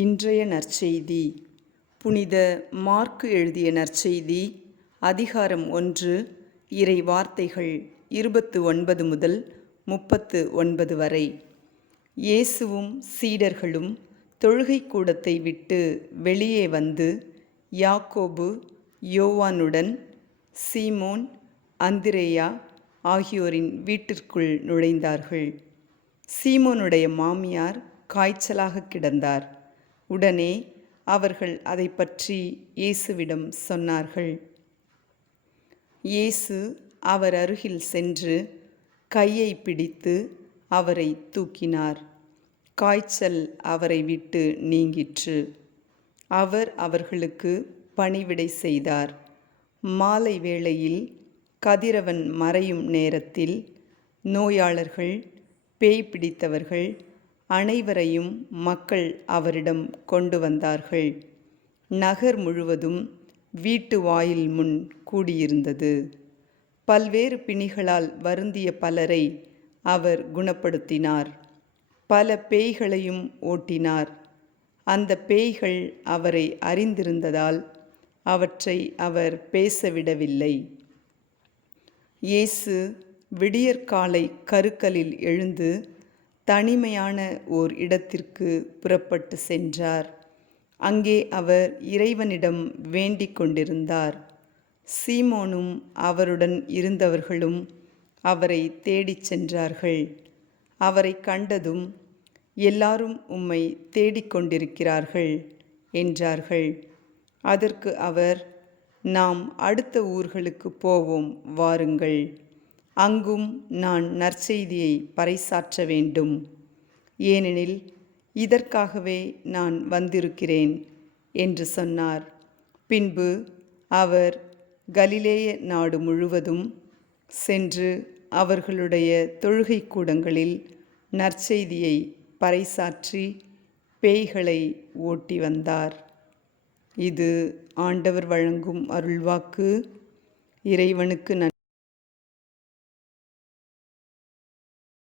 இன்றைய நற்செய்தி புனித மார்க்கு எழுதிய நற்செய்தி அதிகாரம் 1 இறை வார்த்தைகள் 29 முதல் 39 வரை. இயேசுவும் சீடர்களும் தொழுகை கூடத்தை விட்டு வெளியே வந்து யாக்கோபு யோவானுடன் சீமோன் அந்திரேயா ஆகியோரின் வீட்டிற்குள் நுழைந்தார்கள். சீமோனுடைய மாமியார் காய்ச்சலாக கிடந்தார். உடனே அவர்கள் அதை பற்றி இயேசுவிடம் சொன்னார்கள். இயேசு அவர் அருகில் சென்று கையை பிடித்து அவரை தூக்கினார். காய்ச்சல் அவரை விட்டு நீங்கிற்று. அவர் அவர்களுக்கு பணிவிடை செய்தார். மாலை வேளையில் கதிரவன் மறையும் நேரத்தில் நோயாளர்கள், பேய் பிடித்தவர்கள் அனைவரையும் மக்கள் அவரிடம் கொண்டு வந்தார்கள். நகர் முழுவதும் வீட்டு வாயில் முன் கூடியிருந்தது. பல்வேறு பிணிகளால் வருந்திய பலரை அவர் குணப்படுத்தினார். பல பேய்களையும் ஓட்டினார். அந்த பேய்கள் அவரை அறிந்திருந்ததால் அவற்றை அவர் பேசவிடவில்லை. இயேசு விடியற்காலை கருக்கலில் எழுந்து தனிமையான ஓர் இடத்திற்கு புறப்பட்டு சென்றார். அங்கே அவர் இறைவனிடம் வேண்டிக் கொண்டிருந்தார். சீமோனும் அவருடன் இருந்தவர்களும் அவரை தேடிச் சென்றார்கள். அவரை கண்டதும், எல்லாரும் உம்மை தேடிக்கொண்டிருக்கிறார்கள் என்றார்கள். அதற்கு அவர், நாம் அடுத்த ஊர்களுக்கு போவோம், வாருங்கள். அங்கும் நான் நற்செய்தியை பறைசாற்ற வேண்டும். ஏனெனில் இதற்காகவே நான் வந்திருக்கிறேன் என்று சொன்னார். பின்பு அவர் கலிலேய நாடு முழுவதும் சென்று அவர்களுடைய தொழுகை கூடங்களில் நற்செய்தியை பறைசாற்றி பேய்களை ஓட்டி வந்தார். இது ஆண்டவர் வழங்கும் அருள்வாக்கு. இறைவனுக்கு